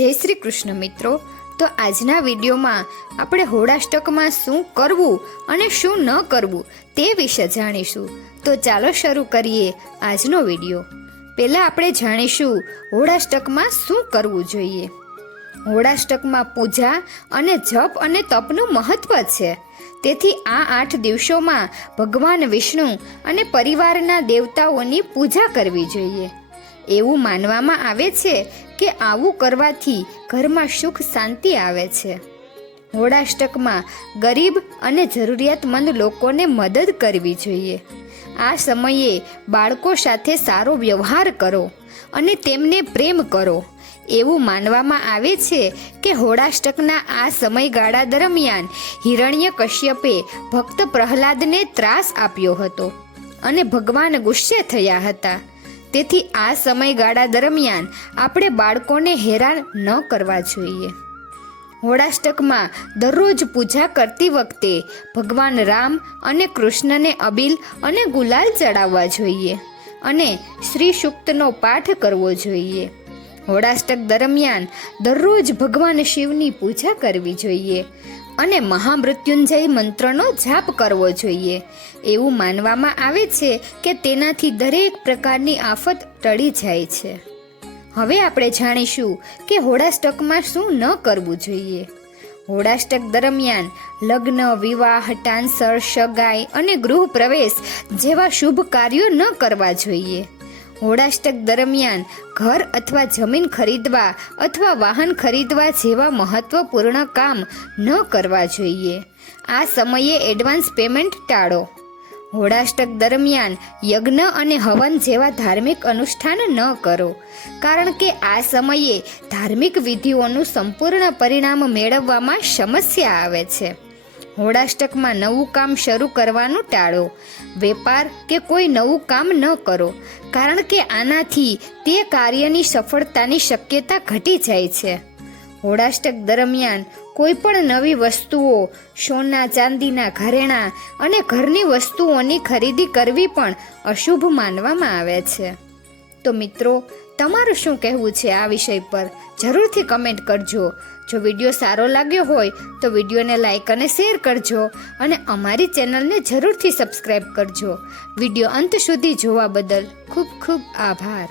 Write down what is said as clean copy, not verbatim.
જય શ્રી કૃષ્ણ મિત્રો। તો આજના વિડીયોમાં આપણે હોળાષ્ટકમાં શું કરવું અને શું ન કરવું તે વિશે જાણીશું। તો ચાલો શરૂ કરીએ આજનો વિડીયો। પહેલાં આપણે જાણીશું હોળાષ્ટકમાં શું કરવું જોઈએ। હોળાષ્ટકમાં પૂજા અને જપ અને તપનું મહત્વ છે। તેથી આ 8 દિવસોમાં ભગવાન વિષ્ણુ અને પરિવારના દેવતાઓની પૂજા કરવી જોઈએ। એવું માનવામાં આવે છે કે આવું કરવાથી ઘરમાં સુખ શાંતિ આવે છે। હોળાષ્ટકમાં ગરીબ અને જરૂરિયાતમંદ લોકોને મદદ કરવી જોઈએ। આ સમયે બાળકો સાથે સારો વ્યવહાર કરો અને તેમને પ્રેમ કરો। એવું માનવામાં આવે છે કે હોળાષ્ટકના આ સમયગાળા દરમિયાન હિરણ્યકશ્યપે ભક્ત પ્રહલાદને ત્રાસ આપ્યો હતો અને ભગવાન ગુસ્સે થયા હતા। તેથી આ સમયગાળા દરમિયાન આપણે બાળકોને હેરાન ન કરવા જોઈએ। હોળાષ્ટકમાં દરરોજ પૂજા કરતી વખતે ભગવાન રામ અને કૃષ્ણને અબીલ અને ગુલાલ ચડાવવા જોઈએ અને શ્રી સૂક્તનો પાઠ કરવો જોઈએ। હોળાષ્ટક દરમિયાન દરરોજ ભગવાન શિવની પૂજા કરવી જોઈએ અને મહામૃત્યુંજય મંત્રનો જાપ કરવો જોઈએ। એવું માનવામાં આવે છે કે તેનાથી દરેક પ્રકારની આફત ટળી જાય છે। હવે આપણે જાણીશું કે હોળાષ્ટકમાં શું ન કરવું જોઈએ। હોળાષ્ટક દરમિયાન લગ્ન, વિવાહ, ટાંસળ, સગાઈ અને ગૃહ પ્રવેશ જેવા શુભ કાર્યો ન કરવા જોઈએ। હોળાષ્ટક દરમિયાન ઘર અથવા જમીન ખરીદવા અથવા વાહન ખરીદવા જેવા મહત્વપૂર્ણ કામ ન કરવા જોઈએ। આ સમયે એડવાન્સ પેમેન્ટ ટાળો। હોળાષ્ટક દરમિયાન યજ્ઞ અને હવન જેવા ધાર્મિક અનુષ્ઠાન ન કરો, કારણ કે આ સમયે ધાર્મિક વિધિઓનું સંપૂર્ણ પરિણામ મેળવવામાં સમસ્યા આવે છે। હોળાષ્ટકમાં નવું કામ શરૂ કરવાનું ટાળો। વેપાર કે કોઈ નવું કામ ન કરો, કારણ કે આનાથી તે કાર્યની સફળતાની શક્યતા ઘટી જાય છે। હોળાષ્ટક દરમિયાન કોઈ પણ નવી વસ્તુઓ, સોના ચાંદીના ઘરેણાં અને ઘરની વસ્તુઓની ખરીદી કરવી પણ અશુભ માનવામાં આવે છે। તો મિત્રો, તમારું શું કહેવું છે આ વિષય પર જરૂરથી કમેન્ટ કરજો। જો વિડીયો સારો લાગ્યો હોય તો વિડીયોને લાઈક અને શેર કરજો અને અમારી ચેનલને જરૂરથી સબસ્ક્રાઈબ કરજો। વિડીયો અંત સુધી જોવા બદલ ખૂબ ખૂબ આભાર।